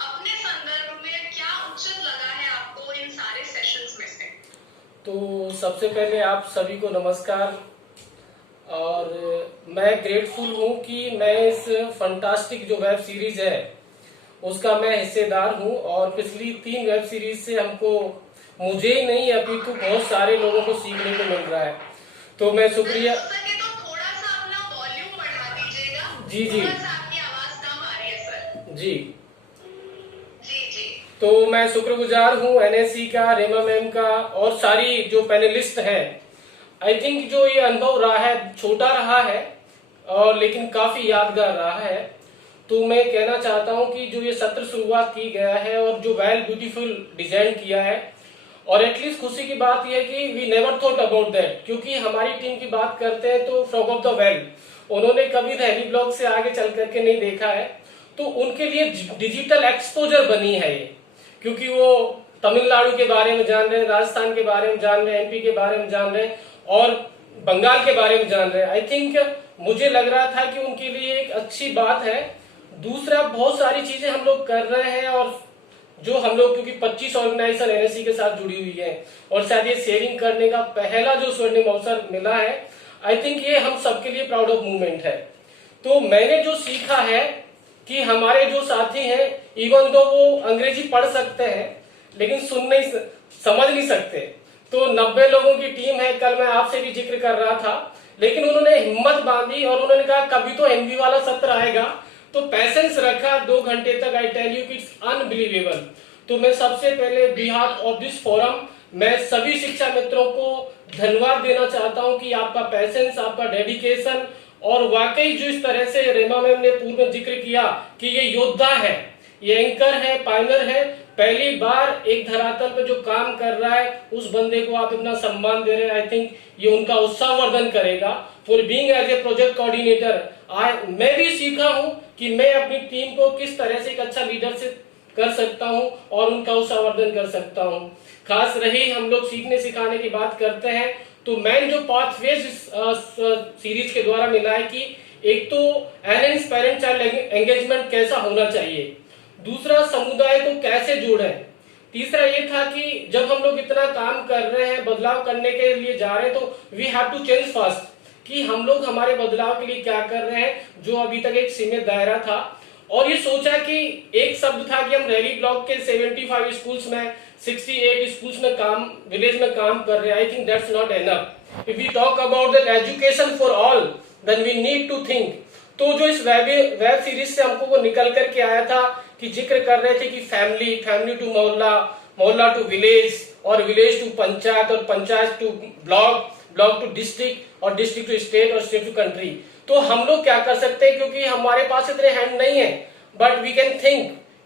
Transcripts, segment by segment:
अपने संदर्भ में क्या उचित लगा है आपको इन सारे सेशंस में से? तो सबसे पहले आप सभी को नमस्कार। और मैं ग्रेटफुल हूँ कि मैं इस फंटास्टिक जो वेब सीरीज है उसका मैं हिस्सेदार हूँ। और पिछली 3 वेब सीरीज से हमको, मुझे ही नहीं अपितु बहुत सारे लोगों को सीखने को मिल रहा है। तो मैं शुक्रिया। हो सके तो थोड़ा सा अपना वॉल्यूम बढ़ा दीजिएगा। जी जी। थोड़ा सा आपकी आवाज कम आ रही है सर। जी। जी जी। तो मैं शुक्रगुजार हूँ एनएससी का, रेमा मैम का और सारी जो पैनलिस्ट हैं। आई थिंक जो ये अनुभव रहा है, छोटा रहा है और लेकिन काफी यादगार रहा है। तो मैं कहना चाहता हूं कि जो ये सत्र शुरुआत की गया है और जो वेल ब्यूटीफुल डिजाइन किया है, और एटलीस्ट खुशी की बात यह है कि we never thought about that, क्योंकि हमारी टीम की बात करते हैं तो फ्रॉग ऑफ द वेल उन्होंने कभी रैली ब्लॉक से आगे चल करके नहीं देखा है। तो उनके लिए डिजिटल एक्सपोजर बनी है ये, क्योंकि वो तमिलनाडु के बारे में जान रहे हैं, राजस्थान के बारे में जान रहे हैं, एमपी के बारे में जान रहे हैं और बंगाल के बारे में जान रहे हैं। आई थिंक मुझे लग रहा था कि उनके लिए एक अच्छी बात है। दूसरा, बहुत सारी चीजें हम लोग कर रहे हैं और जो हम लोग, क्योंकि 25 ऑर्गेनाइजेशन एनएससी के साथ जुड़ी हुई है और शायद ये शेयरिंग करने का पहला जो स्वर्णिम अवसर मिला है, आई थिंक ये हम सबके लिए प्राउड ऑफ मूवमेंट है। तो मैंने जो सीखा है कि हमारे जो साथी हैं, इवन दो वो अंग्रेजी पढ़ सकते हैं लेकिन समझ नहीं सकते। तो 90 लोगों की टीम है, कल मैं आपसे भी जिक्र कर रहा था, लेकिन उन्होंने हिम्मत बांधी और उन्होंने कहा कभी तो हिंदी वाला सत्र आएगा। तो पैसेंस रखा 2 घंटे तक। I tell you it's unbelievable. तो मैं सबसे पहले बिहाफ ऑफ दिस फोरम मैं सभी शिक्षा मित्रों को धन्यवाद देना चाहता हूं कि आपका पैसेंस, आपका डेडिकेशन, और वाकई जो इस तरह से रेमा मैम ने पूर्व में जिक्र किया कि ये योद्धा है, ये एंकर है, पायलर है, पहली बार एक धरातल पे जो काम कर रहा है उस बंदे को आप इतना सम्मान दे रहे हैं। आई थिंक ये उनका उत्साहवर्धन करेगा। For being as a project coordinator मैं भी सीखा हूं कि मैं अपनी टीम को किस तरह से एक अच्छा लीडरशिप कर सकता हूं और उनका उत्साहवर्धन कर सकता हूं। खास रही हम लोग सीखने सिखाने की बात करते हैं, तो मैंने जो पाथवेज सीरीज के द्वारा मिला है कि एक तो एनएनएस पेरेंट चाइल्ड एंगेजमेंट कैसा होना चाहिए, दूसरा समुदाय को कैसे जोड़े, तीसरा ये था कि जब हम लोग इतना काम कर रहे हैं, बदलाव करने के लिए जा रहे हैं, तो we have to change fast कि हम लोग हमारे बदलाव के लिए क्या कर रहे हैं जो अभी तक एक सीमित दायरा था। और ये सोचा कि एक शब्द था कि हम रैली ब्लॉक के 75 स्कूल्स में 68 स्कूल्स में काम, विलेज में काम कर रहे हैं। I think that's not enough. If we talk about the education for all then we need to think. तो जो इस वेब सीरीज से हमको वो निकल करके आया था कि जिक्र कर रहे थे कि family, family to mohalla, mohalla to village और विलेज टू पंचायत और panchayat to block, block to district और डिस्ट्रिक्ट टू स्टेट और स्टेट टू कंट्री। तो हम लोग क्या कर सकते हैं, क्योंकि हमारे पास इतने हैंड नहीं है, but we can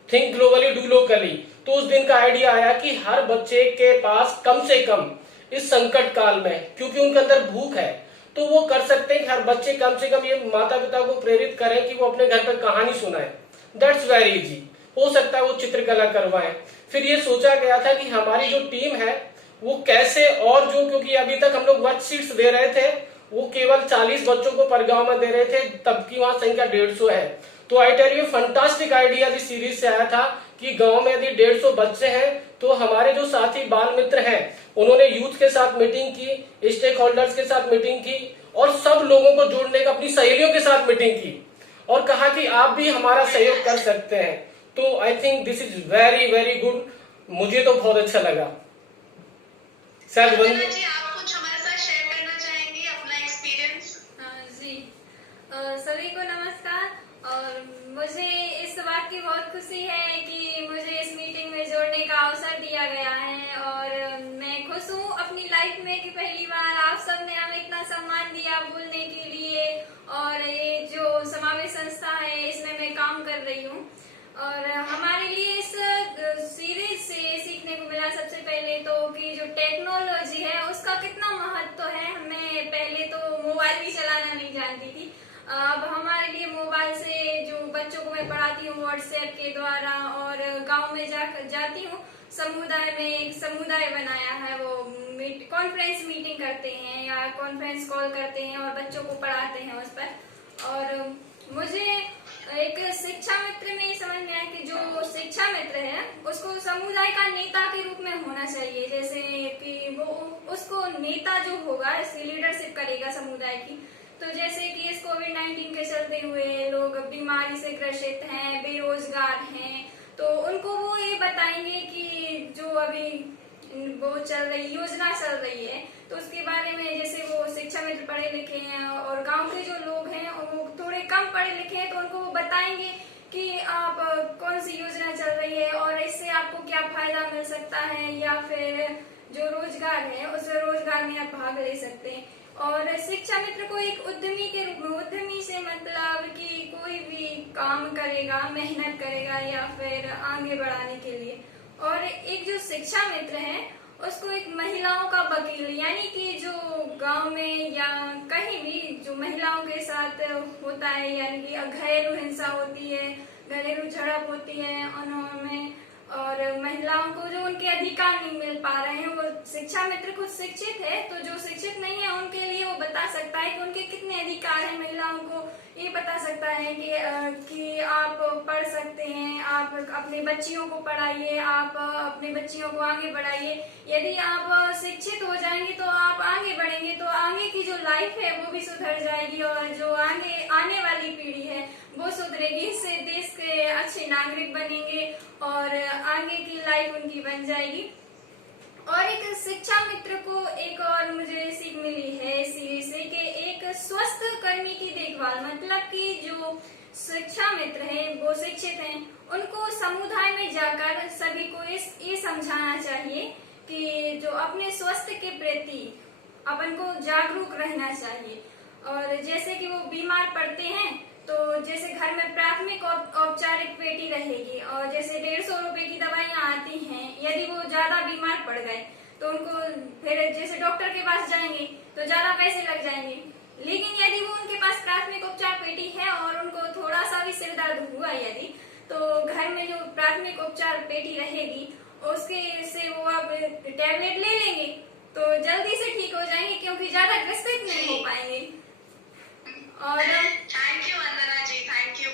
think globally do locally. तो उस दिन का आइडिया आया कि हर बच्चे के पास कम से कम इस संकट काल में, क्योंकि उनके अंदर भूख है, तो वो कर सकते हैं कि हर बच्चे कम से कम ये माता पिता को प्रेरित करें कि वो अपने घर पर कहानी सुनाए। That's very easy. हो सकता है वो चित्रकला करवाएं। फिर ये सोचा गया था कि हमारी जो टीम है वो कैसे, और जो, क्योंकि अभी तक हम लोग वर्कशीट्स दे रहे थे वो केवल 40 बच्चों को पर गांव में दे रहे थे, तब की वहां संख्या 150 है। तो I tell you fantastic idea इस सीरीज से आया था कि गांव में यदि 150 बच्चे हैं तो हमारे जो साथी बाल मित्र हैं उन्होंने यूथ के साथ मीटिंग की, स्टेक होल्डर्स के साथ मीटिंग की और सब लोगों को जोड़ने का अपनी सहेलियों के साथ मीटिंग की और कहा कि आप भी हमारा सहयोग कर सकते हैं। तो I think this is very very good. मुझे तो बहुत अच्छा लगा। शायद जी आप कुछ हमारे साथ शेयर करना चाहेंगी अपना एक्सपीरियंस? जी, सभी को नमस्कार। और मुझे इस बात की बहुत खुशी है कि मुझे इस मीटिंग में जोड़ने का अवसर दिया गया है और मैं खुश हूँ अपनी लाइफ में कि पहली बार आप सब ने हमें इतना सम्मान दिया बोलने के लिए। और ये जो समावेश संस्था है इसमें मैं काम कर रही हूँ और हमारे लिए इस सीरीज से सीखने को मिला सबसे पहले तो कि जो टेक्नोलॉजी है उसका कितना महत्व है। हमें पहले तो मोबाइल भी चलाना नहीं जानती थी, अब हमारे लिए मोबाइल से जो बच्चों को मैं पढ़ाती हूँ व्हाट्सएप के द्वारा और गांव में जाती हूँ, समुदाय में एक समुदाय बनाया है, वो कॉन्फ्रेंस मीटिंग करते हैं या कॉन्फ्रेंस कॉल करते हैं और बच्चों को पढ़ाते हैं उस पर। और मुझे एक शिक्षा मित्र में ये समझ में आया कि जो मित्र है उसको समुदाय का नेता के रूप में होना चाहिए, जैसे कि वो उसको नेता जो होगा इसकी लीडरशिप करेगा समुदाय की। तो जैसे कि इस कोविड-19 के चलते हुए लोग बीमारी से ग्रसित हैं, बेरोजगार हैं, तो उनको वो ये बताएंगे कि जो अभी वो चल रही योजना चल रही है तो उसके बारे में, जैसे वो शिक्षा मित्र पढ़े लिखे हैं और गांव के जो लोग हैं वो थोड़े कम पढ़े लिखे हैं, तो उनको वो बताएंगे कि आप कौन सी योजना चल रही है और इससे आपको क्या फायदा मिल सकता है, या फिर जो रोजगार है उस रोजगार में आप भाग ले सकते हैं। और शिक्षा मित्र को एक उद्यमी के रूप में, उद्यमी से मतलब कि कोई भी काम करेगा, मेहनत करेगा या फिर आगे बढ़ाने के लिए। और एक जो शिक्षा मित्र है उसको एक महिलाओं का वकील, यानी कि जो गांव में या कहीं भी जो महिलाओं के साथ होता है, यानी कि घरेलू हिंसा होती है, घरेलू झड़प होती है उनमें, और महिलाओं को जो उनके अधिकार नहीं मिल पा रहे हैं, वो शिक्षा मित्र कुछ शिक्षित है तो जो शिक्षित नहीं है उनके लिए वो बता सकता है कि उनके कितने अधिकार हैं। महिलाओं को ये बता सकता है कि आप पढ़ सकते हैं, आप अपने बच्चियों को पढ़ाइए, आप अपने बच्चियों को आगे बढ़ाइए। यदि आप शिक्षित हो जाएंगे तो आप आगे बढ़ेंगे, तो आगे की जो लाइफ है वो भी सुधर जाएगी और जो आने वाली पीढ़ी है वो सुधरेगी। इससे देश के अच्छे नागरिक बनेंगे और आगे की लाइफ उनकी बन जाएगी। और एक शिक्षा मित्र को एक और मुझे सीख मिली है इस सीरीज से कि एक स्वस्थ कर्मी की देखभाल, मतलब कि जो शिक्षा मित्र है वो शिक्षित हैं, उनको समुदाय में जाकर सभी को ये समझाना चाहिए कि जो अपने स्वास्थ्य के प्रति अपन को जागरूक रहना चाहिए। और जैसे कि वो बीमार पड़ते हैं तो जैसे घर में प्राथमिक औपचारिक पेटी रहेगी और जैसे 150 रुपए की दवाइयाँ आती हैं, यदि वो ज्यादा बीमार पड़ गए तो उनको फिर जैसे डॉक्टर के पास जाएंगे तो ज्यादा पैसे लग जाएंगे। लेकिन यदि वो उनके पास प्राथमिक उपचार पेटी है और उनको थोड़ा सा भी सिर दर्द हुआ यदि, तो घर में जो प्राथमिक उपचार पेटी रहेगी उसके से वो आप टैबलेट ले लेंगे तो जल्दी से ठीक हो जाएंगे, क्योंकि ज्यादा ग्रसित नहीं हो पाएंगे। और thank you Vandana ji, thank you.